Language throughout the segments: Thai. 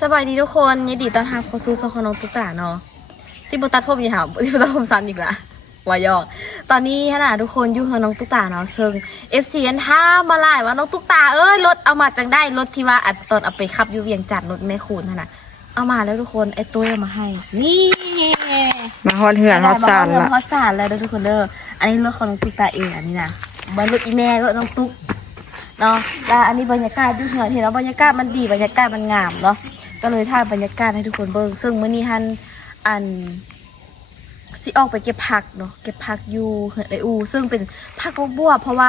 สบายดีทุกคนยินดีต้อนรับเข้าสู่ช่องของน้องตุ๊กตาเนาะที่โบตัดผมอีกค่ะที่โบตัดผมสั้นอีกละวายอกตอนนี้นะทุกคนอยู่กับน้องตุ๊กตาเนาะซึ่ง FC อันท้ามาไล่ว่าน้องตุ๊กตารถเอามาจังได้รถที่ว่าอัดตอนเอาไปขับอยู่เวียงจันทน์รถแม่คูณนะเอามาแล้วทุกคนไอ้ตัวเอามาให้นี่มาฮอดเหือนฮอดซานละฮอดซานแล้วทุกคนเด้ออันนี้รถของน้องตุ๊กตาเองอันนี้นะบ้านรถอีแม่รถน้องตุ๊กเนาะแล้วอันนี้บรรยากาศดูเหือนเห็นแล้วบรรยากาศมันดีบรรยากาศมันงามเนาะก็เลยถ่ายบรรยากาศให้ทุกคนเบิ่งซึ่งมื้อนี้ฮันอันสิออกไปเก็บผักเนาะเก็บผักอยู่เหือนไออูซึ่งเป็นผักบัวเพราะว่า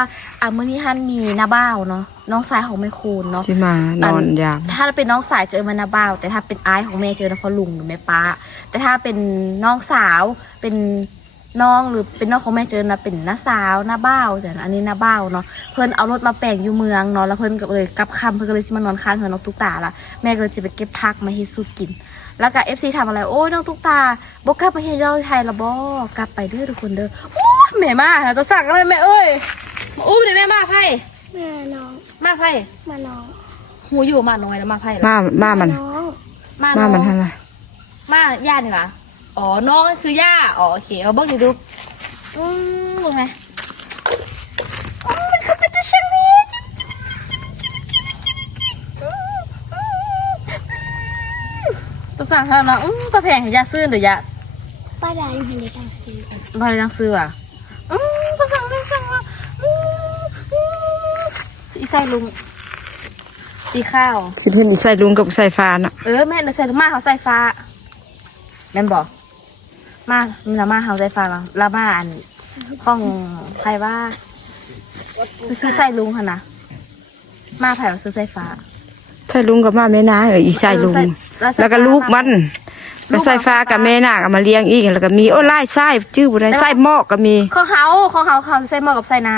มื้อนี้ฮันมีนาบ้าวเนาะน้องสายของแม่คูณเนาะที่มานอนยามถ้าเป็นน้องสายเจอมานาบ้าวแต่ถ้าเป็นอ้ายของแม่เจอนะพ่อลุงหรือแม่ป้าแต่ถ้าเป็นน้องสาวเป็นน้องหรือเป็นน้องของแม่เจอนะเป็นน้าสาวน้าบ้าวแต่อันนี้น้าบ้าวเนาะเพิ่นเอารถมาแปลงอยู่เมืองเนาะแล้วเพิ่นก็เลยกลับค่ำเพิ่นก็เลยสิมานอนค้างเฮือนน้องตุ๊กตาละแม่ก็เลยจะไปเก็บผักมาให้สู้กินแล้วก็ FC ทำอะไรโอ้ยน้องตุ๊กตาบ่กลับไปเฮ็ดเราไทยละบ่กลับไปเด้อทุกคนเด้อโอ้ยแม่มานะจะสั่งอะไรแม่เอ้ยอู้นี่แม่มาไผแม่น้องมาไผมาน้องหูอยู่มาน้อยแล้วมาไผล่ะมามันมามันทำไมมาย่านี่หว่าอ๋อน้องคือย่าอ๋อโอเคเอาเบิ่งดูดูไงมันคือเป็นตัวช่างนี้ตัวสั่งขนาดนั้นตัวแพงยาซื้อหรือยาป้าดาอยู่ในทางซื้อบ้านยังซื้ออ่ะตัวสั่งว่าสีใส่ลุงสีข้าวคิดเห็นใส่ลุงกับใส่ฟ้าน่ะแม่ใส่ลุงมาเขาใส่ฟ้าแม่บอกมาละมาเขาใส่ฟ้าละมาอันของใครว่าซื้อใส่ลุงค่ะนะมาไผ่ซื้อใส่ฟ้าใส่ลุงกับมาแม่นาอีกใส่ลุงแล้วก็ลูกมันไปใส่ฟ้ากับแม่นาเอามาเลี้ยงอีกแล้วก็มีไล่ไส้ชื่อบุไรไส้หม้อก็มีของเขาใส่หม้อกับใส่น้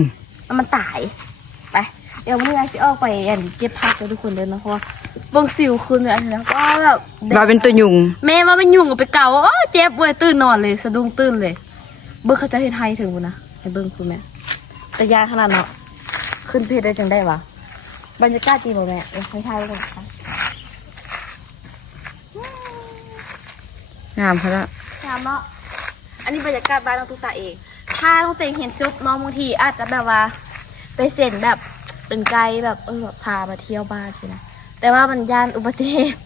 ำมันตายไปเดี๋ยววันนี้จะออกไปเก็บผักเลยทุกคนเลยนะเพราะว่าบางสิวคืนเลยอันนี้แล้วก็แบบมาเป็นตัวยุงแม่มาเป็นยุงกับไปเก่าเจ็บเว้ยตื่นนอนเลยสะดุ้งตื่นเลยเบิ้งเขาจะเห็นไทยถึงบุนะให้เบิ้งคุณแม่แต่ยาขนาดเนาะขึ้นเพจได้จังได้วะบรรยากาศดีบ่แม่ให้ไทยเลยค่ะงามเขาละงามเนาะอันนี้บรรยากาศบ้านน้องตุ๊กตาเองถ้าน้องเต็งเห็นจุ๊บน้องบางทีอาจจะแบบว่าไปเซ็นแบบเป็นไกด์แบบแบบพามาเที่ยวบ้านสินะแต่ว่ามันย่านอุบัติเหตุ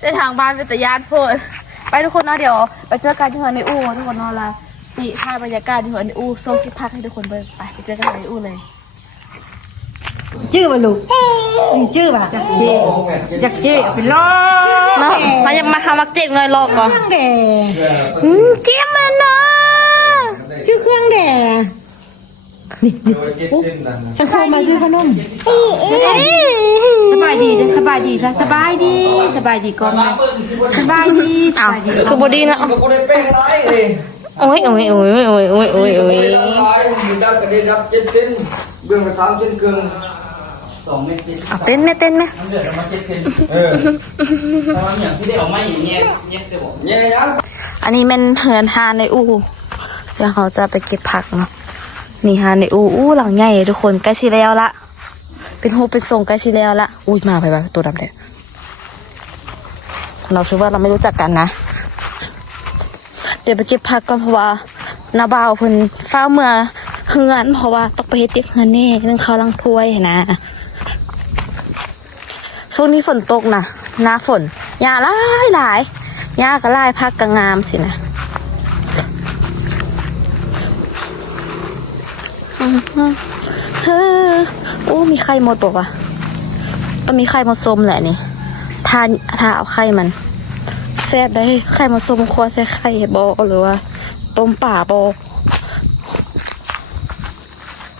ในทางบ้านเป็นแต่ย่านโพดไปทุกคนเนาะเดี๋ยวไปเจอกันที่หัวในอู่ทุกคนเนาะละสิถ่ายบรรยากาศที่หัวในอู่ส่งคลิปพักให้ทุกคนเบิ่งไปเจอกันในอู่เลยชื่อมันลูกชื่อป่ะอยากชื่อเป็นล้อเนาะมายังมาทำมักเจ็ดเลยรอก่อนแดงเกี่ยมันเนาะชื่อเครื่องแดงฉันเข้ามาซื้อขนมสบายดีสบายดีซะสบายดีก่อนสบายดีคือบดีนะโอ้ยเบื้องละ3 เส้นครึ่ง2 เมตรเต้นไหมเดือดมา7 เส้นทำอย่างที่ได้ออกมาอย่างเงี้ยจะบอกเงี้ยนะอันนี้เป็นเฮือนฮานในอู่เดี๋ยวเขาจะไปเก็บผักเนาะนี่ฮานในอู่หลังใหญ่ทุกคนใกล้สิแล้วละเป็นโฮเป็นทรงใกล้สิแล้วละอุ้ยมาไปตัวดำเลยเราคิดว่าเราไม่รู้จักกันนะเดี๋ยวไปเก็บผักก่อนเพราะว่านาบ่าวเพิ่นฟ้าเมื่อเฮือนเพราะว่าต้องไปเฮ็ดเด็กเฮือนแน่นึ่งเขาลังถ้วยนะช่วงนี้ฝนตกนะหน้าฝนหญ้าหลายหญ้าก็หลายผักก็งามสินะโอ้มีไข่หมดบอกว่าต้องมีไข่มดส้มแหละนี่ถ้าเอาไข่มันแซ่บได้ไข่มดส้มควรใส่ไข่บอหรือว่าต้มป่าบอ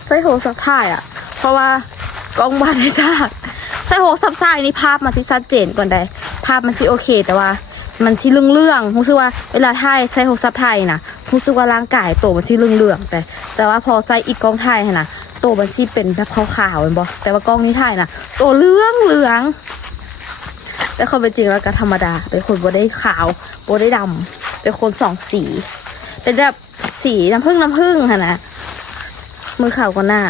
ใส่โหสับถ่ายอ่ะเพราะว่ากล้องบ้านไม่ทราบใส่โหสับถ่ายนี่ภาพมันสิชัดเจนก่อนได้ภาพมันสิโอเคแต่ว่ามันที่เรื่องรู้สึกว่าเวลาถ่ายใส่โหสับถ่ายนะรู้สึกว่าร่างกายโตมันที่เรื่องแต่ว่าพอใส่อีกกล้องถ่ายนะโตมันที่เป็นแบบขาวๆเห็นบ่แต่ว่ากล้องนี้ถ่ายนะโตเหลืองแต่คนเป็นจริงแล้วก็ธรรมดาเป็นคนบ่ได้ขาวบ่ได้ดำเป็นคน2 สีเป็นแบบสีน้ำผึ้งค่ะนะมือขาวกว่าหน้า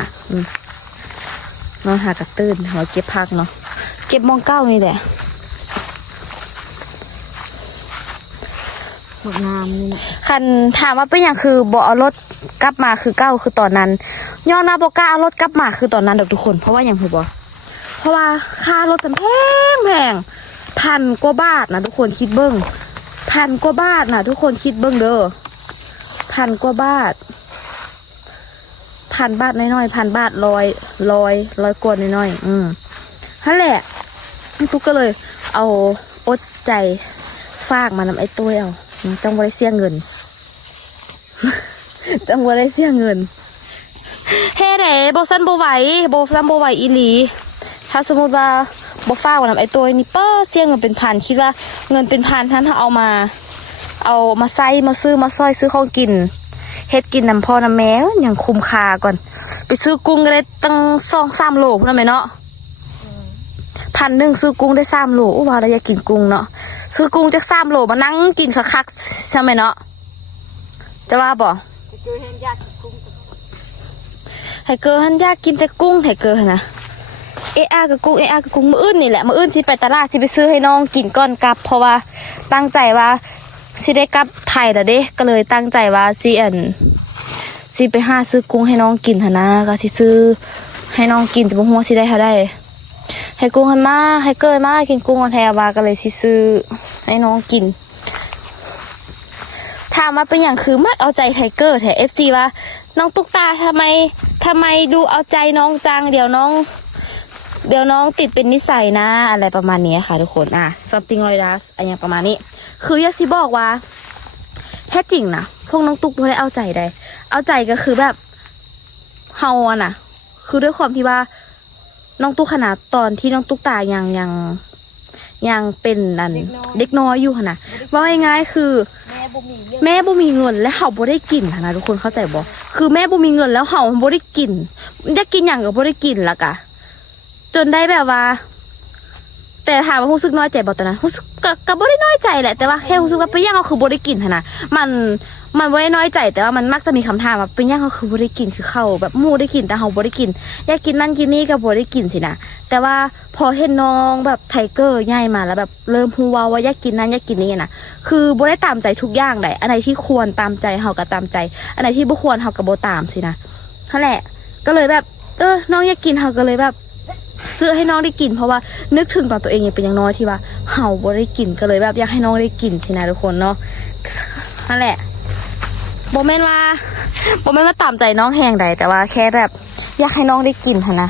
นอนหากระตื่นหัวเก็บผักเนาะเก็บมองเก้านี่แหละ หมดน้ำนี่นะ คันถามว่าเป็นอย่างคือบ่เอารถกลับมาคือเก้าคือตอนนั้นย้อนมาบ่กล้าเอารถกลับมาคือตอนนั้นดอกทุกคนเพราะว่าอย่างคือบ่เพราะว่าค่ารถมันแพง1,000 กว่าบาทนะทุกคนคิดเบิ้ง1,000 กว่าบาทนะทุกคนคิดเบิ้งเด้อ1,000 กว่าบาท1,000 บาทน้อยๆ1,000 บาทร้อยกว่าน้อยๆนั่นแหละทุกก็เลยเอาอดใจฝากมานำไอ้ตัวเอาจังบ่ได้เสียเงิน จังบ่ได้เสียเงินเฮ้เด้บ่ซันบ่ไหวอีหลีถ้าสมมุติว่าบ่ฝากมานำไอ้ตัวนี่เป้อเสียเงินเป็นพันคิดว่าเงินเป็นพันท่านเอามาใส่มาซื้อมาซอยซื้อของกินเฮ็ดกินนำพ่อนำแม่อย่างคุ้มค่าก่อนไปซื้อกุ้งก็ได้ตั้ง 2-3 โลพุ่นน่ะแม่เนาะ1,000ซื้อกุ้งได้3 โลอู้ว่าเราอยากกินกุ้งเนาะซื้อกุ้งจาก3 โลมานั่งกินคักๆใช่ไหมเนาะจะว่าบ่ไห้เกอร์หันอยากกินแต่กุ้งไห้เกอร์นะเอะกับกุ้งมื้ออื่นนี่แหละมื้ออื่นสิไปตลาดสิไปซื้อให้น้องกินก่อนกลับเพราะว่าตั้งใจว่าสิได้กลับไทยแล้วเด้ก็เลยตั้งใจว่าสิไปหาซื้อกุ้งให้น้องกินหั่นนะก็สิซื้อให้น้องกินแต่บ่ฮู้ว่าสิได้เท่าใดให้กุ้งหันมาให้เกยมากินกุ้งแท้ว่าก็เลยสิซื้อให้น้องกินถามมาเป็นอย่างคือมักเอาใจไทเกอร์แท้ FC ว่าน้องตุ๊กตาทำไมดูเอาใจน้องจังเดี๋ยวน้องติดเป็นนิสัยนะอะไรประมาณนี้ค่ะทุกคนsomething like that อะไรอย่างประมาณนี้คืออยากสิบอกว่าแท้จริงนะพวกน้องตุ๊กไม่ได้เอาใจใดเอาใจก็คือแบบเฮาอะน่ะคือด้วยความที่ว่าน้องตุ๊กขนาดตอนที่น้องตุ๊กตายังเป็นเด็กน้อยอยู่ค่ะนะว่าง่ายๆคือแม่บ่มีเงินและเฮาบ่ได้กินค่ะนะทุกคนเข้าใจบ่คือแม่บ่มีเงินแล้วเฮาบ่ได้กินอยากกินหยังก็บ่ได้กินละกะจนได้แบบว่าแต่ถามว่ารู้สึกน้อยใจบ่ตอนนั้นรู้สึกก็บ่ได้น้อยใจแหละแต่ว่าแค่รู้สึกว่าเป็นหยังก็คือบ่ได้กินค่ะนะมันบ่ได้น้อยใจแต่ว่ามันมักจะมีคำถามว่าเป็นหยังก็คือบ่ได้กินคือเข้าแบบหมู่ได้กินแต่เฮาบ่ได้กินอยากกินนั่นกินนี่ก็บ่ได้กินสินะแต่ว่าพอเห็นน้องแบบไทเกอร์ใหญ่มาแล้วแบบเริ่มฮู้ว่าอยากกินนั่นอยากกินนี่นะคือบ่ได้ตามใจทุกอย่างได้อันไหนที่ควรตามใจเฮาก็ตามใจอันไหนที่บ่ควรเฮาก็บ่ตามสินะนั่นแหละก็เลยแบบน้องอยากกินเฮาก็เลยแบบซื้อให้น้องได้กินเพราะว่านึกถึงตอนตัวเองยังเป็นยังน้อยที่ว่าเฮาบ่ได้กินก็เลยแบบอยากให้น้องได้กินสินะทุกคนเนาะนั่นแหละบ่แม่นว่าตามใจน้องแหงใดแต่ว่าแค่แบบอยากให้น้องได้กินค่ะนะ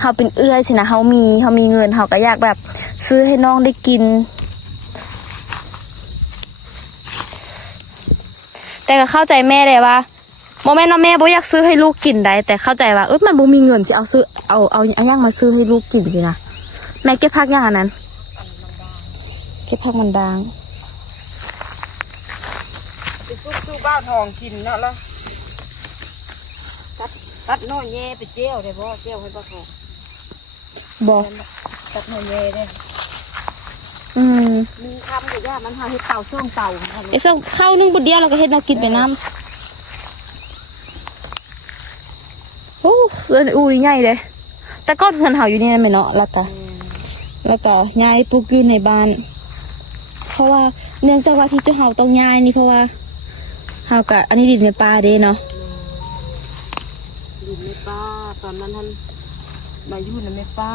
เฮาเป็นเอื้อยสินะเฮามีเงินเฮาก็อยากแบบซื้อให้น้องได้กินแต่ก็เข้าใจแม่เลยว่าบ่แม่นว่าแม่บ่อยากซื้อให้ลูกกินได้แต่เข้าใจว่ามันบ่มีเงินสิเอาซื้อเอาอย่างมาซื้อให้ลูกกินสินะแม่เก็บผักอย่างนั้นเก็บผักมันดังไปซุปตู้บ้านทองกินเนาะแล้วตัดน้อยแย่ไปเจียวได้บ่เจียวให้บ่ทองบ่ตัดน้อยแย่ได้มีคำอยู่ว่ามันหาให้เต่าช่วงเต่าไอ้ช่วงข้าวนึ่งบุดเดียวเราก็เฮ็ดเรากินไปน้ำโอ้เรือนอูนี่ใหญ่เลยแต่ก้อนเงินเห่าอยู่นี่นะแม่เนาะแล้วก็ย้ายปลูกอยู่ในบ้านเพราะว่าเนื่องจากว่าที่เจ้าเห่าต้องย้ายนี่เพราะว่าเห่ากะอันนี้ดินในป่าเด้เนาะดินในป่าตอนนั้นท่านมาอยู่ในป่า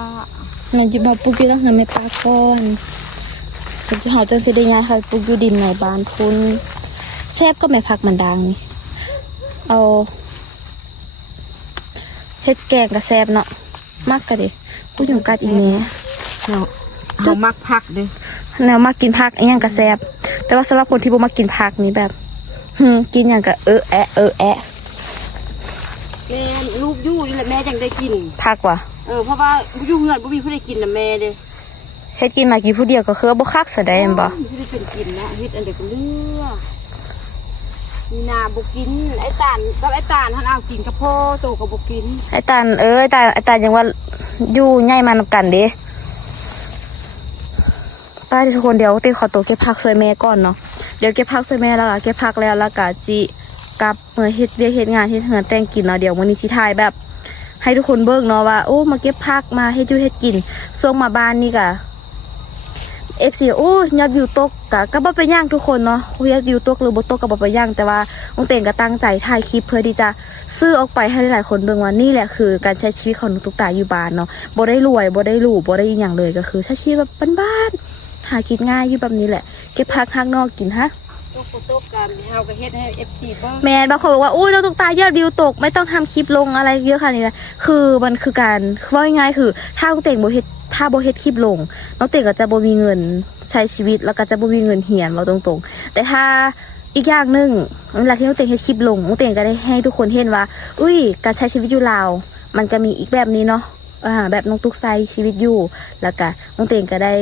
มันจะมาปลูกอยู่ตั้งแต่ในป่าก่อนเจ้าเห่าจังสิได้ย้ายค่ะปลูกอยู่ดินในบ้านคุณแซ่บก็ไม่พักมันดังนี่เอาเฮ็ดแกงกระแซบเนาะมักกะดิพูดถึงกัดอีเนี้ยเนาะเรามักผักดิแนวมักกินผักอย่างกระแซบแต่ว่าสำหรับคนที่บ่มักกินผักนี่แบบกินอย่างกะแอะแม่ลูกยู่นี่แหละแม่จังได้กินผักว่ะเพราะว่ายู่เงินบ่มีผู้ใดกินนะแม่เด้เฮ็ดกินมากี่ผู้เดียวก็คือบ่คักซะได้แม่นบ่ผู้ใดเป็นกินนะเฮ็ดอันเดียวก็เลือมีนาบุกินไอ้ตาลกับไอ้ตาลท่านเอากินกับพ่อโตกับบุกินไอ้ตาลไอ้ตาลยังว่าอยู่ใหญ่มานำกันเด้ป้าทุกคนเดี๋ยวตีขอตัวเก็บผักช่วยแม่ก่อนเนาะเดี๋ยวเก็บผักช่วยแม่แล้วก็เก็บผักแล้วก็จิกลับเมื่อเฮ็ดเวียกเฮ็ดงานเฮ็ดเหือนแต่งกินเนาะเดี๋ยวมื้อนี้สิถ่ายแบบ ให้ทุกคนเบิ่งเนาะว่าโอ้มาเก็บผักมาเฮ็ดอยู่เฮ็ดกินส่งมาบ้านนี่ก็ FC โอ้ยอดวิวตกก็บ่เป็นหยังทุกคนเนาะยอดวิวตกหรือบ่ตกก็บ่เป็นหยังแต่ว่าน้องเต่งก็ตั้งใจถ่ายคลิปเพื่อที่จะซื้อออกไปให้หลายๆคนเบิ่งว่านี่แหละคือการใช้ชีวิตของน้องตุ๊กตาอยู่บ้านเนาะบ่ได้รวยบ่ได้หรูบ่ได้อีหยังเลยก็คือใช้ชีวิตแบบบ้านๆหากินง่ายอยู่แบบนี้แหละเก็บผักข้างนอกกินฮะ ตกกันเฮาก็เฮ็ดให้ FC เบิ่ง แมนบางคนบอกว่าอุ้ยน้องตุ๊กตายอดวิวตกไม่ต้องทำคลิปลงอะไรเยอะขนาดนี้นะคือมันคือการว่าง่ายๆคือถ้าน้องเต่งโบเฮ็ดถ้าโบเฮ็ดคลิปลงน้องเต่งก็จะโบมีเงินใช้ชีวิตแล้วก็จะโบมีเงินเหียนเราตรงๆแต่ถ้าอีกอย่างหนึ่งเวลาที่น้องเต่งเฮ็ดคลิปลงน้องเต่งก็ได้ให้ทุกคนเห็นว่าอุ้ยการใช้ชีวิตอยู่ลาวมันก็มีอีกแบบนี้เนาะแบบน้องตุ๊กใช้ชีวิตอยู่แล้วก็น้องเต่งก็ได้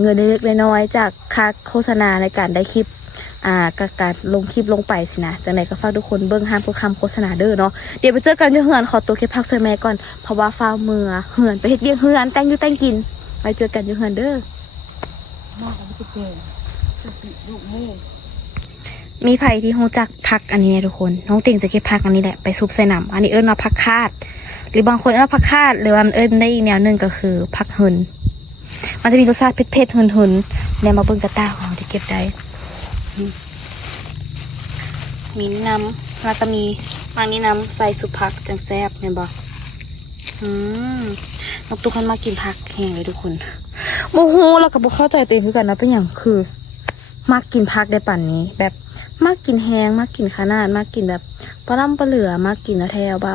เงินเล็กๆน้อยๆจากค่าโฆษณาในการได้คลิปการลงคลิปลงไปสินะจากไหนก็ฝากทุกคนเบิ้งห้ามพูดคำโฆษณาเด้อเนาะเดี๋ยวไปเจอกันที่เฮือนขอตัวเก็บผักสวยแม่ก่อนเพราะว่าฟ้าเมือเฮือนไปเฮ็ดเวียงเฮือนแต่งอยู่แต่งกินไปเจอกันที่เฮือนเด้อมีไผ่ที่ฮู้จักผักอันนี้ทุกคนน้องติ่งจะเก็บผักอันนี้แหละไปซุปใส่น้ำอันนี้เอิ้นว่าผักคาดหรือบางคนเอิ้นว่าผักคาดหรือว่ามันเอิ้นได้อีกแนวหนึ่งก็คือผักเหินมันจะมีรสชาติเผ็ดๆเหินๆเนี่ยมาเบิ่งกระต้าของที่เก็บได้มีน้ำแล้วก็มีบางนี้น้ำใส่สุผักจังแซ่บเนี่ยบอกนกตุ๊กคนมากินผักแห้งเลยทุกคนโมโหแล้วก็บอกเข้าใจตัวเองคือกันนะเป็นอย่างคือมากกินผักได้ปั่นนี้ แบบมากกินแห้งมากกินขนาดมากกินแบบปลาล่ำปลาเหลือมากกินแถวบ้า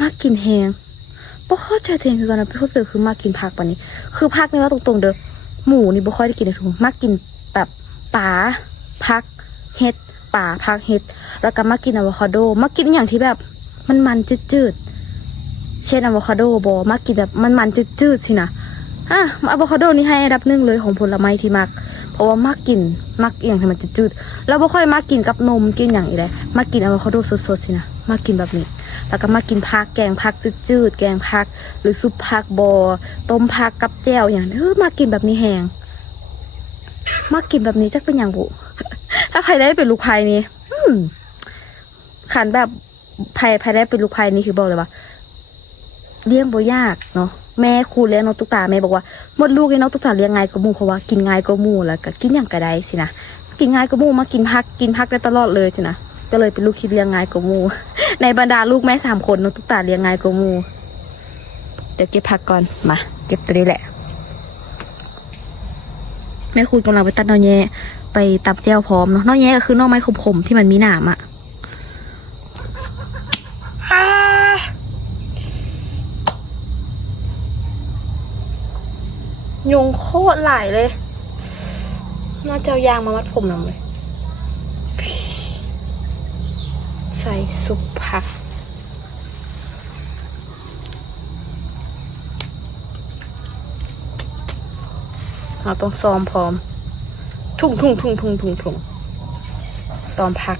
มากกินแห้งบอกเข้าใจตัวเองคือกันนะพี่พูดเลยคือมากกินผักปั่นนี้คือผักนี่ว่าตรงๆเด้อหมูนี่บ่ค่อยได้กินเลยทุกคนมากกินแบบปลาผักเห็ดป่าผักเห็ดแล้วก็มากินอะโวคาโดมากินอย่างที่แบบมันจืดๆเช่นอะโวคาโดบอมากินแบบมันจืดๆสินะอะโวคาโดนี่ให้อันดับหนึ่งเลยของผลไม้ที่มักเพราะว่ามักกินอย่างที่มันจืดๆแล้วบ่ค่อยมากินกับนมกินอย่างอีกเลยมากินอะโวคาโดสดๆสินะมากินแบบนี้แล้วก็มากินผักแกงผักจืดๆแกงผักหรือซุปผักบอต้มผักกับแจ่วอย่างมากินแบบนี้แห้งมากินแบบนี้จักเป็นอย่างบุถ้าใครได้เป็นลูกไผ่นี่ขันแบบไผ่ได้เป็นลูกไผ่นี่คือบอกเลยว่าเลี้ยงบ่ยากเนาะแม่ครูเลี้ยงน้องตุ๊กตาแม่บอกว่าหมดลูกให้น้องตุ๊กตาเลี้ยงง่ายกว่าหมู่เพราะว่ากินง่ายกว่าหมู่แล้วก็กินอย่างกระไดสินะกินง่ายกว่าหมู่มากินพักได้ตลอดเลยสินะก็เลยเป็นลูกที่เลี้ยงง่ายกว่าหมู่ในบรรดาลูกแม่3 คนน้องตุ๊กตาเลี้ยงง่ายกว่าหมู่เดี๋ยวเก็บผักก่อนมาเก็บตัวนี้แหละแม่ครูกำลังไปตัดนอแยไปตับแจ้วพร้อมเนาะนอแยก็คือนอไม้ขมๆที่มันมีหนามอะยุงโคตรหลายเลยน่าจะเอายางมามัดผมหน่อยเลยใส่ซุปผักเราต้องซ้อมพร้อมทุ่งซ้อมผัก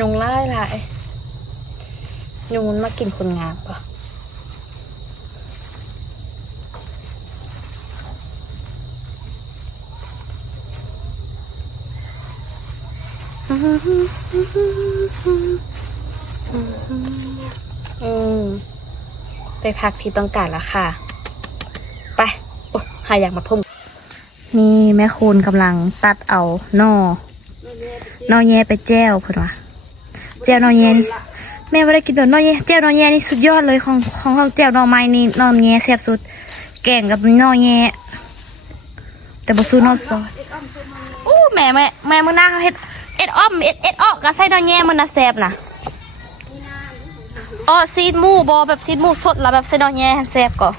ยุงไล่หลายยุงมันมากินคนงามปะไปพักที่ต้องการแล้วค่ะไปโอ้หาอยากมาพุ่มนี่แม่คูณกำลังตัดเอานอแย่ไปแจ้วเพื่อนวะแจ้วนอแย่นี่แม่ไม่ได้กินตัวนอแย่แจ้วนอแย่นี่สุดยอดเลยของแจ้วนอไม้นี่นอแย่แซ่บสุดแกงกับนอแย่แต่บ่สู้นอซอสอู้แม่มึงน่าเขาเอ็ดอ้อมเอ็ดออกกับไส้นอแย่มันน่ะแซ่บนะอ๋อซีดหมูบอแบบซีดหมูสดแล้วแบบไส้นอแย่แซ่บก่อ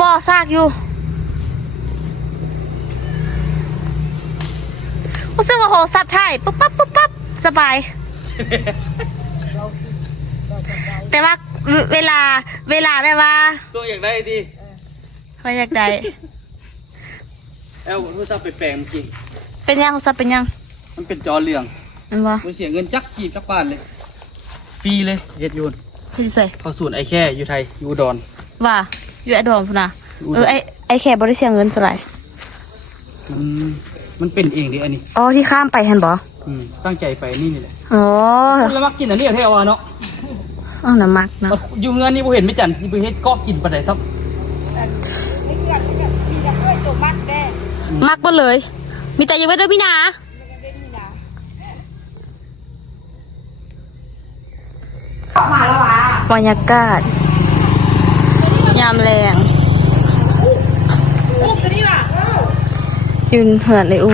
บอซากอยู่รู้สึกว่าโหซับถ่ายปุ๊บปั๊บสบาย แต่ว่าเวลาแบบว่าตัวอยากได้ดิไม่อยากได้โทรศัพท์ไปแปลงจริงเป็นยังโทรศัพท์เป็นยังมันเป็นจอเหลืองมันวะมันเสียเงินจักกีบจักบาทเลยฟรีเลยเฮ็ดยูน คือใส่ เข้าศูนย์ไอแค่อยู่ไทยอยู่อุดร ว่าอยู่ไอดอมพุ่นน่ะไอแค่บ่ได้เสียเงินเท่าไหร่ มันเป็นเองดิอันนี้ อ๋อที่ข้ามไปหั่นบ่ ตั้งใจไปนี่แหละ อ๋อ คนละมักกินอันนี้แท้ว่าเนาะ เอาน้ำมักเนาะ อยู่เงินนี่บ่เห็นไม่จันสิไปเฮ็ดก็กินปานใดซับ มักบ่เลย มีแต่อยังไว้เด้อพี่นาบรรยากาศยามแรงยืนเหือนในอู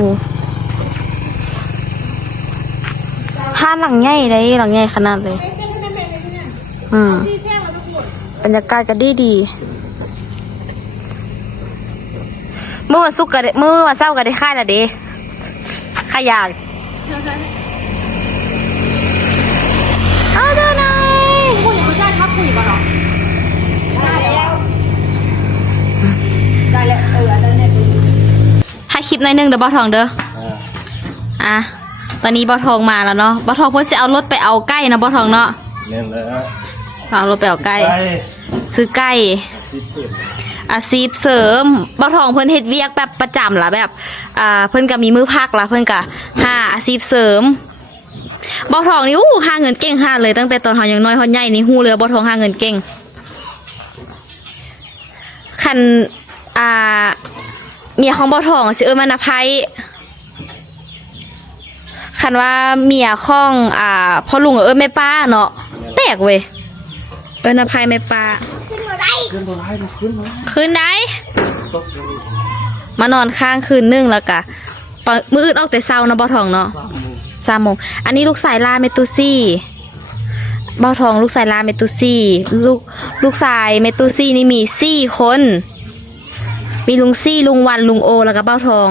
ห้านหลังใหญ่เลยหลังใหญ่ขนาดเลยบรรยากาศก็ดีเมื่อวันศุกร์ก็ได้เมื่อวันเสาร์ก็ได้ค่ายละเด้ขายากเอาเด้อหน่อยคุยเขาได้ครับคุยก่อนหรอได้แล้วให้คลิปหน่อยหนึงเดี๋ยวบอทองเด้ออ่ะตอนนี้บอทองมาแล้วเนาะบอทองเพิ่นจะเอารถไปเอาใกล้นะบอทองเนาะ เนี่ยแหละ เอารถไปเอาใกล้ ไป ซื้อใกล้ สิบสิบ อาชีพเสริมบ่ทองเพิ่นเฮ็ดเวียกแบบประจำล่ะแบบเพิ่นก็มีมือพักล่ะเพิ่นก็หาอาชีพเสริมบ่ทองนี่หาเงินเก่งหาเลยตั้งแต่ตอนเฮายังน้อยเฮาใหญ่นี่ฮู้เลยบ่ทองหาเงินเก่งคันเมียของบ่ทองสิมันอภัยคันว่าเมียของพ่อลุงแม่ป้าเนาะแปลกเว้ยอภัยแม่ป้าคืนไหนมานอนข้างคืนนึงแล้วกะมื้ออื่นออกแต่เช้านะบ่ทองเนาะ3 โมงอันนี้ลูกสายลาเมตุซี่บ่ทองลูกสายลาเมตุซี่ลูกสายเมตุซี่นี่มี4 คนมีลุงซี่ลุงวันลุงโอแล้วก็บ่ทอง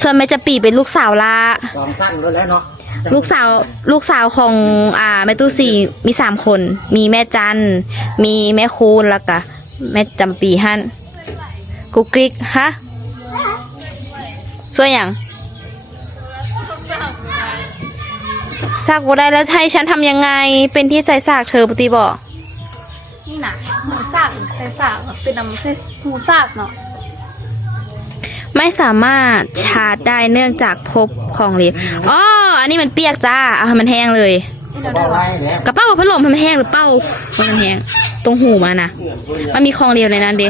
ส่วนแม่จะปีเป็นลูกสาวลา ความสั้นแล้วเนาะ ลูกสาวของแม่ตู้สี่มี3 คนมีแม่จันมีแม่คูณแล้วก็แม่จำปีฮั่นกุกกริกฮะสวยอย่างซากบ่ได้แล้วให้ฉันทำยังไงเป็นที่ใส่ซากเธอปฏิบอกนี่นะหมูซากใส่ซากเป็นน้ำใส่หมูซากเนาะไม่สามารถชาร์จได้เนื่องจากพบของเหลวอ๋ออันนี้มันเปียกจ้าเอาให้มันแห้งเลย บอกไรเนี่ย กระเป๋าพัดลมให้มันแห้งหรือเป้าให้มันแห้งตรงหูมันนะมันมีของเหลวในนั้นดิ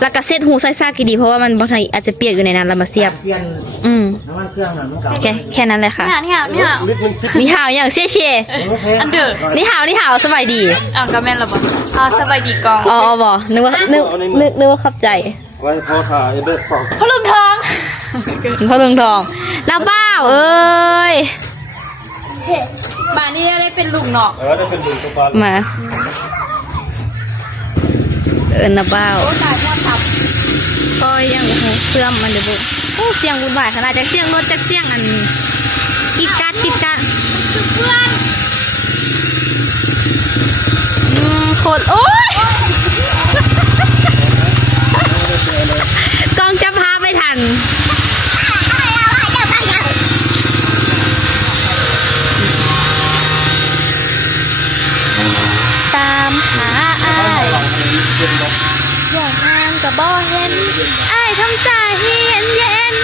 แล้วก็เซตหูใส่ซากกี่ดีเพราะว่ามันบางทีอาจจะเปียกอยู่ในนั้นเรามาเสียบ เปลี่ยนน้ำมันเครื่องหน่อยมันเก่า แค่นั้นเลยค่ะนี่หาวอย่างเชี่ยเชี่ย อันเดอร์ นี่หาวสบายดี ก็แม่นละบ่สบายดีกอง อ๋อบอกนึกว่าขับใจ ไว้พอถ่ายเด็ดสอง พลุงทอง พ่อเมืองทองน้าเป้าเอ้ย บ้านนี้ได้เป็นลุงเนาะ ได้เป็นดุนตัวบ้าน มาน้าเป้า ตายพ่อทับ ก็ยังเสื่อมมันเดี๋ยวบุเสียงวุ่นวายขนาดจากเสียงรถจากเสียงอันกิดกัด เพื่อน โคตรโอ๊ยกล้องจะพาไปทันตามหาอ้ายอย่างงานกับบ่เห็นอ้ายทำใจเย็นเย็น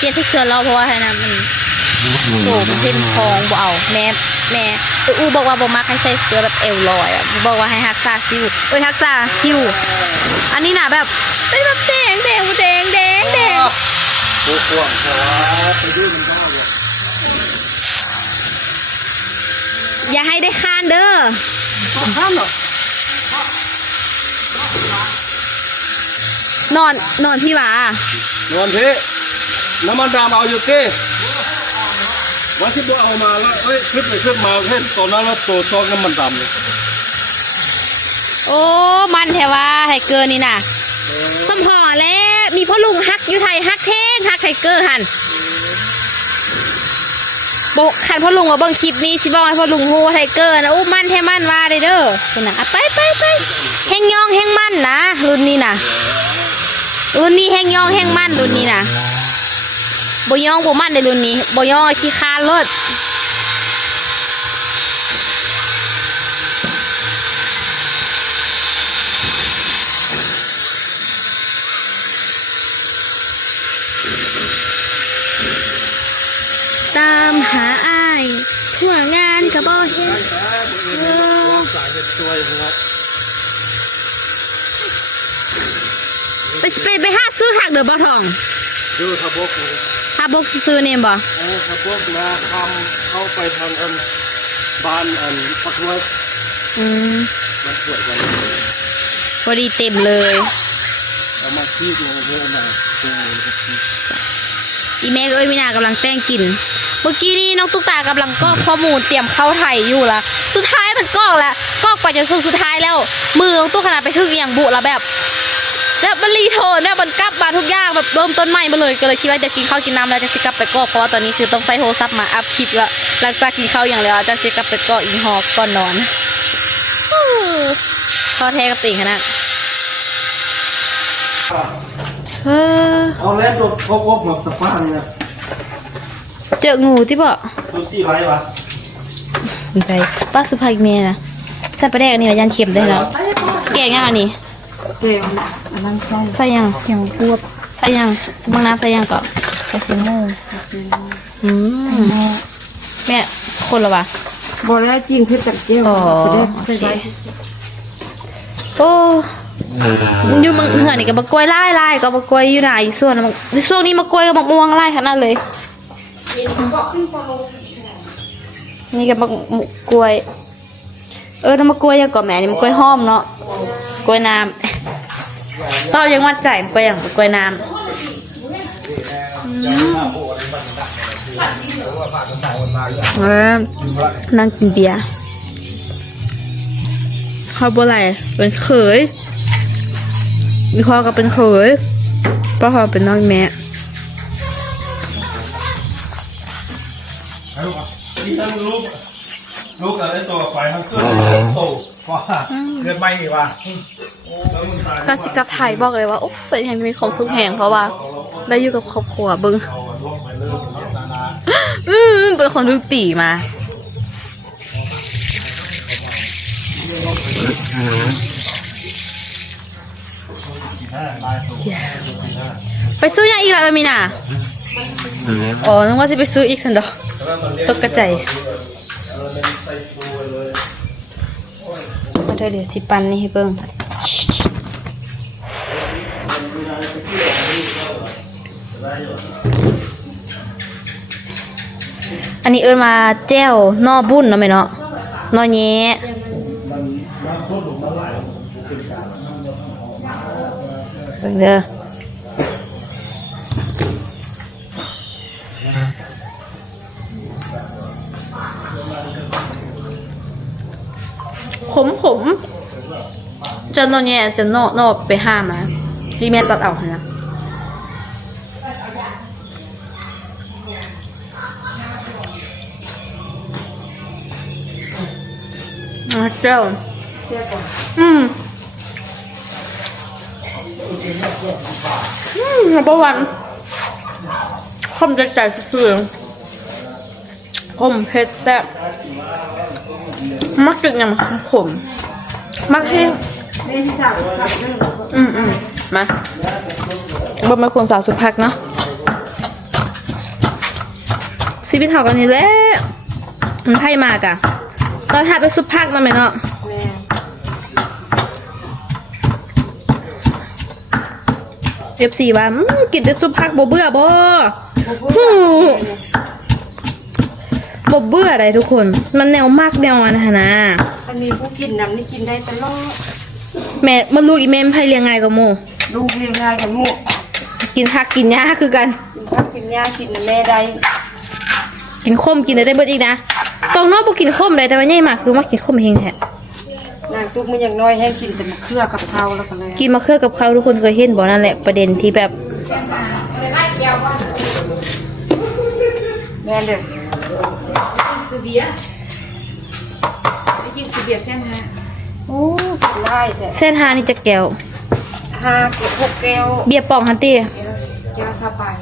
ที่เสือเราเพราะว่าไทยนะมันโผล่มันเป็นคลองบ่เอาแม่อูบอกว่าบ่มักให้ใส่เสื้อแบบเอวลอยอ่ะบอกว่าให้ฮักษาคิวฮักษาคิวอันนี้น่ะแบบเป็นแบบแดงตัวขวางแต่ว่าไปดื้อมันก็เลย อย่าให้ได้คานเด้อ ข้ามหรอน อนพี่หวาน อนพี่น้ำมันดำเอาอยู่ที่วันที่บัวเอามาแล้วขึ้นไปขึ้นมาเห็นตอนนั้นแล้วตัวซองน้ำมันดำเลย โอ้มันแท้ว่าไทเกอร์นี่น่ะสมพอแล้วมีพ่อลุงฮักอยู่ไทยฮักแท้งฮักไทเกอร์หันบอกขันพ่อลุงว่าเบิ่งคลิปนี้สิบอกให้พ่อลุงโหไทเกอร์นะอู้มันแท้มันว่าเด้อคุณน่ะไปแห้งยองแห้งมันนะรุ่นนี้น่ะรุ่นนี้แห้งยองแห้งมันรุ่นนี้น่ะบ่ยองบ่มันในรุ่นนี้บ่ยองขี้คานรถ กระบอกเห็น สายเห็ดช่วยนะครับ ไปหาซื้อหักเด้อบ่ทอง ดูทบกเลย หาบกซื้อเนี่ยบ่ ทบกนะทำเข้าไปทางบ้านปักไว้ มันสวยกัน พอดีเต็มเลย เอามาขี้ดูเรื่องอะไร อีแม่เอ้ยวินากำลังแต้งกิน เมื่อกี้นี้น้องตุ๊กตากำลังกรอกข้อมูลเตรียมเข้าไทยอยู่ละสุดท้ายมันกรอกละกรอกไปจนสุดท้ายแล้ว มือของตุ๊กขนาดไปถึงอย่างบุละแบบมันรีโทนเนี่ยมันกลับมาทุกอย่างแบบเริ่มต้นใหม่มาเลยก็เลยคิดว่าจะกินข้าวกินน้ำแล้วจะสิกลับไปกรอกเพราะว่าตอนนี้คือต้องใช้โทรศัพท์มาอัพคลิปแล้วหลังจากกินข้าวอย่างแล้วจะสิกลับไปกรอกอีกหอกก่อนนอนพอแท้กับติ่งขนาด เอาแล้วตัวพกมาตะป้าเนี่ย เจองูที่บ่ ตัวซี่ไรวะ มีไปป้าสุภาพเมียนะใส่ปลาแดกนี่ละยันเข็มได้แล้วแกงยังอันนี้ เก่งอันนั้นใช่ ใส่ยังยังพวบใส่ยังบางน้ำใส่ยังก่อน กระเทียมโม่ แม่คนละวะ บ่ได้จริงเพิ่นกับเจียว อ๋อ เพิ่นได้ โอ้อยู่เมืองเหือนี่กับมะกล้วยไล่กับมะกล้วยอยู่ไหนส่วนช่วงนี้มะกล้วยกับมะม่วงไล่ขนาดเลยนี่กับมะกล้วยน้ำมะกล้วยยังก่อนแม่นี่มะกล้วยห้อมเนาะกล้วยน้ำตอนยังวัดใจมะกล้วยอย่างมะกล้วยน้ำนั่งกินเบียร์เขาบ่อะไรเป็นเขยมีพ่อก็เป็นเขยพ่อเขาเป็นน้องแม่ นี่ถ้าลูกอะไรตัวไฟทั้งเครื่องโตว่าเกิดไม่ดีว่ะ กสิกรไทยบอกเลยว่าโอ้เป็นอย่างมีความสุขแห่งเพราะว่าได้อยู่กับครอบครัวเบิ้งเป็นคนดูตีมาไปซื้อยังอีกละมีน่ะอ๋อนึกว่าจะไปซื้ออีกสันดอกตกกระใจมาเดี๋ยวสิปันนี่ให้เบิ้งอันนี้เอิ้นมาแจ้วนอบุญเนาะแม่เนาะนอแย้เบิ่งเด้อขมจะนอแย้จะนอไปห้ามาพี่แม่ตัดเอาค่ะนะเจ้าประวันคมใจซื่อคมเผ็ดแต่มักจึงยังขมมักที่มาบ่มาคนสาวสุภักเนาะชีวิตเขากันนี่แหละมันไพ่มากอะตอนหาไปสุภักมาไหมเนาะF4 ว่ากินแต่สุภักบ่เบื่อบ่เบื่ออะไรทุกคนมันแนวมากแนวนะนะ อันนี้ผู้กินน้ำนี่กินได้ตลอด แม่มันลูกอีแม่ไพ่เลี้ยงไงกับโม ลูกเลี้ยงง่ายกับหมู่ กินผักกินหญ้าคือกัน กินข้าวกินหญ้ากินน้ำแม่ได้ กินข้มกินได้เบิดอีกนะตรงนอกบ่กินข้มเลยแต่ว่าใหญ่มากคือมากินข้มเฮงแท้ นางตุ๊กมันอย่างน้อยให้กินแต่มะเขือกับข้าวแล้วก็เลย กินมะเขือกับเขาทุกคนเคยเห็นบ่นั่นแหละประเด็นที่แบบ แม่เด็ก โอ้ไล่แต่ เส้นหานี่จะแก้ว 5 6 แก้ว เบียร์ป่องฮันตี้ แก้วสบาย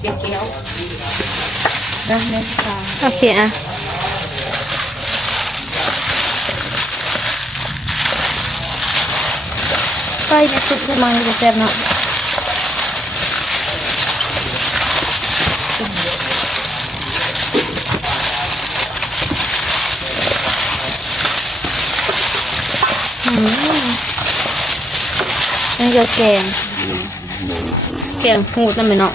แก้วนะแม่ค่ะ โอเคอะไปในซุปมันจะแซ่บเนาะ นี้ก็แกงหูนั่นไหมเนาะ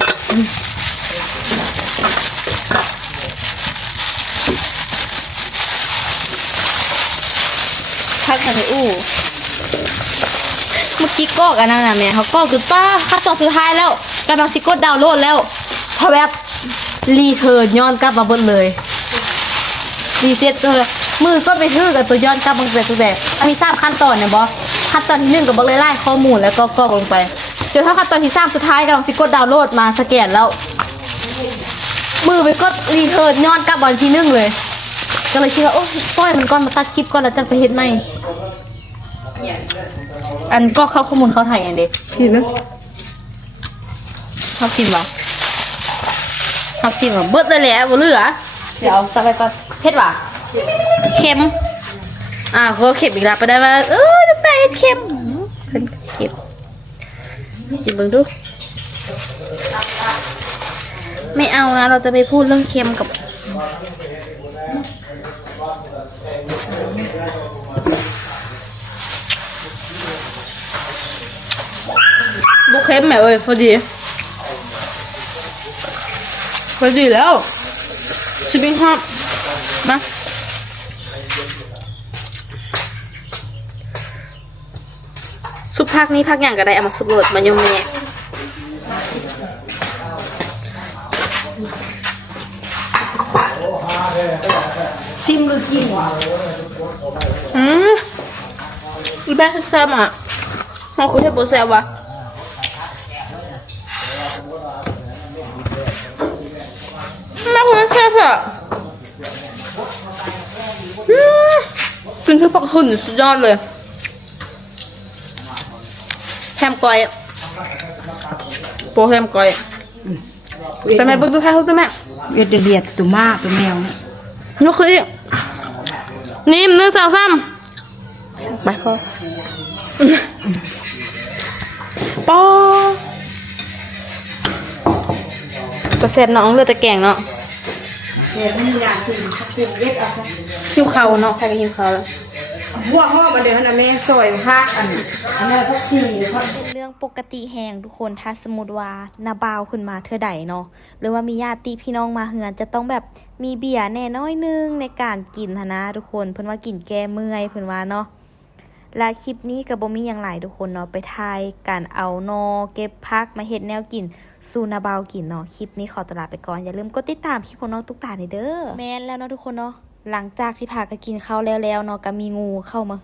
พักกันเลยอู้เมื่อกี้ก็กันนั่นน่ะแม่เขาก็คือป้าขั้นตอนสุดท้ายแล้วกำลังสิกดดาวน์โหลดแล้วพอแบบรีเทิร์นย้อนกลับมาเบิดเลยรีเซ็ตเลยมือก็ไปทื่อกับตัวย้อนกลับมาแต่มี3ขั้นตอนเนี่ยบอขั้นตอนที่1ก็บอกเลยไล่ข้อมูลแล้วก็กรอกลงไปจนถ้าขั้นตอนที่3สุดท้ายกำลังสิกดดาวน์โหลดมาสแกนแล้วมือไปกดรีเทิร์นย้อนกลับวันที่1เลยก็เลยคิดว่าโอ้ปล่อยมันก่อนมาตัดคลิปก่อนแล้วจะไปเฮ็ดใหม่อันก็เข้าข้อมูลเขาถ่ายอันเด็ก กินนะ ชอบกินวะชอบกินวะเบิดเลยแหละบ่เหลือเดี๋ยวเอาใส่ไปก่อนเผ็ดวะเค็มก็เค็มอีกแล้วไปได้ว่าน้ำตาลเค็มเป็นเค็มกินเบิ่งดูไม่เอานะเราจะไปพูดเรื่องเค็มกับบุเค็มแม่เอ้ยพอดีแล้วชิบิงฮอปมาซุปผักนี้ผักอย่างก็ได้เอามาซุปโรดมายองแม่ซิมหรือกินอีแบ๊กแซ่บอ่ะเขาคุยให้โบแซ่บวะแม่คุยแซ่บอ่ะกินคือปักหุ่นสุดยอดเลยแฮมก้อยโปแฮมก้อยใส่แม่บุ๊กดูแค่เขาตัวแม่ เวียดเลียดตัวมากตัวแมวเนี่ย ยกขึ้นอีกนิ่มนึกสาวซ้ำไปพ่อปอตัวเสร็จน้องเลือดตะแกงเนาะ เดี๋ยวมันอยากสิเขาปรุงเย็ดเอาซะ หิวเขาเนาะใครก็หิวเขาแล้ว หัวห้อมาเดี๋ยวนะแม่ซอยภาคอันนั้นพักชีพัก เป็นเรื่องปกติแหงทุกคนถ้าสมมติว่านาบาวขึ้นมาเธอใดเนาะหรือว่ามีญาติพี่น้องมาเฮือนจะต้องแบบมีเบียร์แน่น้อยนึงในการกินนะทุกคนเพิ่นว่ากินแก้เมื่อยเพิ่นว่าเนาะและคลิปนี้ก็บ่มีอย่างไรทุกคนเนาะไปทายการเอานอเก็บพักมาเฮ็ดแนวกินสู่นาบาวกินเนาะคลิปนี้ขอตลาไปก่อนอย่าลืมกดติดตามคลิปของน้องตุ๊กตาในเด้อแม่นแล้วเนาะทุกคนเนาะหลังจากที่พากันกินข้าวแล้วเนาะก็มีงูเข้ามา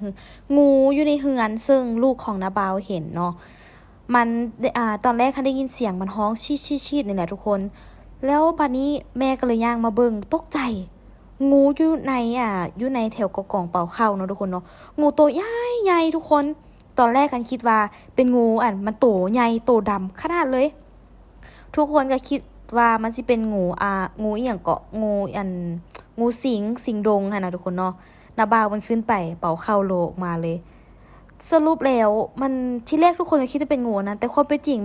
งูอยู่ในเฮือนซึ่งลูกของนาบาวเห็นเนาะมันตอนแรกเขาได้ยินเสียงมันฮ้องชีดนี่แหละทุกคนแล้วบัดนี้แม่ก็เลยย่างมาเบิ่งตกใจงูอยู่ในแถวกองเป่าเข้าเนาะทุกคนเนาะงูตัวใหญ่ทุกคนตอนแรกกันคิดว่าเป็นงูมันโตใหญ่โตดำขนาดเลยทุกคนก็คิดว่ามันสิเป็นงูงูอีหยังเกาะงูสิงดงค่ะนะทุกคนเนาะนาบาวมันขึ้นไปเป่าเข้าโลกมาเลยสรุปแล้วมันที่แรกทุกคนก็คิดว่าเป็นงูนะแต่ความเป็นจริง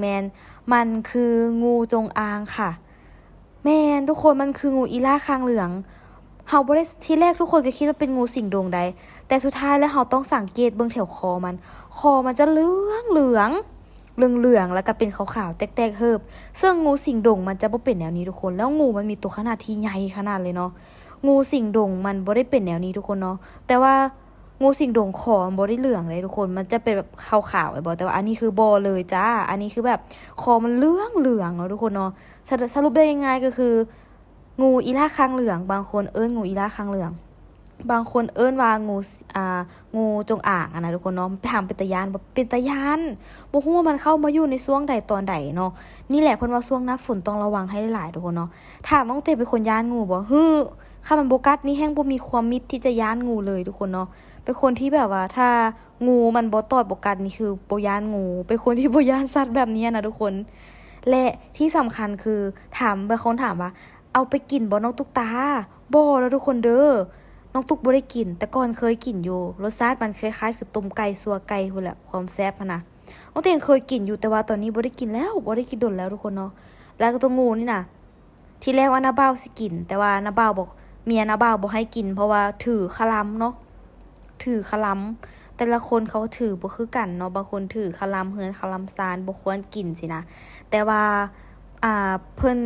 มันคืองูจงอางค่ะแมนทุกคนมันคืองูอีล่าคางเหลืองเฮาบ่ได้ที่แรกทุกคนก็คิดว่าเป็นงูสิงดงใดแต่สุดท้ายแล้วเฮาต้องสังเกตเบิ่งแถวคอมันจะเหลืองแล้วก็เป็นขาวๆแตกๆเฮิบซึ่งงูสิงดงมันจะบ่เป็นแนวนี้ทุกคนแล้วงูมันมีตัวขนาดที่ใหญ่ขนาดเลยเนาะงูสิงดงมันบ่ได้เป็นแนวนี้ทุกคนเนาะแต่ว่างูสิงดงคอมันบ่ได้เหลืองเลยทุกคนมันจะเป็นแบบขาวๆไอ้บ่แต่ว่าอันนี้คือบ่เลยจ้าอันนี้คือแบบคอมันเหลืองเนาะทุกคนเนาะสรุปได้ง่ายๆก็คืองูอีล่าคางเหลืองบางคนเอิ้นงูอีล่าคางเหลืองบางคนเอิ้นว่างูจงอางนะทุกคนเนาะไปถามเป็นตะยานบ่เป็นตะยานบ่ฮู้ว่ามันเข้ามาอยู่ในช่วงใดตอนใดเนาะนี่แหละเพิ่นว่าช่วงหน้าฝนต้องระวังให้หลายทุกคนเนาะถามว่าเต้เป็นคนย้านงูบ่ถ้ามันบ่กัดนี่แฮงบ่มีความมิตรที่จะย้านงูเลยทุกคนเนาะเป็นคนที่แบบว่าถ้างูมันบ่ตอดบ่กัดนี่คือบ่ย้านงูเป็นคนที่บ่ย้านสัตว์แบบนี้นะทุกคนและที่สำคัญคือบางคนถามว่าเอาไปกินบ่น้องตุ๊กตาบ่แล้วทุกคนเด้อน้องตุ๊กบ่ได้กินแต่ก่อนเคยกินอยู่รสชาติมันคล้ายๆคือต้มไก่สัวไก่พุ่นแหละความแซ่บนะน้องเตียงเคยกินอยู่แต่ว่าตอนนี้บ่ได้กินแล้วบ่ได้กินดนแล้วทุกคนเนาะแล้วก็ตัวงูนี่น่ะที่แรกว่าน้าบ่าวสิกินแต่ว่าน้าบ่าวบอกเมียน้าบ่าวบ่ให้กินเพราะว่าถือคลำเนาะถือคล แต่ละคนเขาถือบ่คือกันเนาะบางคนถือคลำเฮือนคลำซานบ่ควรกินสินะแต่ว่าเพิ่น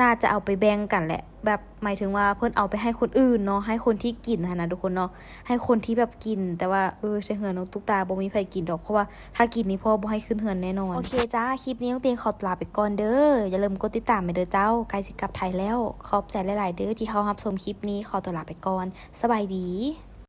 น่าจะเอาไปแบ่งกันแหละแบบหมายถึงว่าเพิ่นเอาไปให้คนอื่นเนาะให้คนที่กินนะทุกคนเนาะให้คนที่แบบกินแต่ว่าใช่เฮือนน้องตุ๊กตาบ่มีใครกินดอกเพราะว่าถ้ากินนี่พ่อบ่ให้ขึ้นเฮือนแน่นอนโอเคจ้าคลิปนี้น้องเตียงขอลาไปก่อนเด้ออย่าลืมกดติดตามไปเด้อเจ้าใกล้สิกลับไทยแล้วขอบใจหลายๆเด้อที่เข้ารับชมคลิปนี้ขอตัวลาไปก่อนสบายดี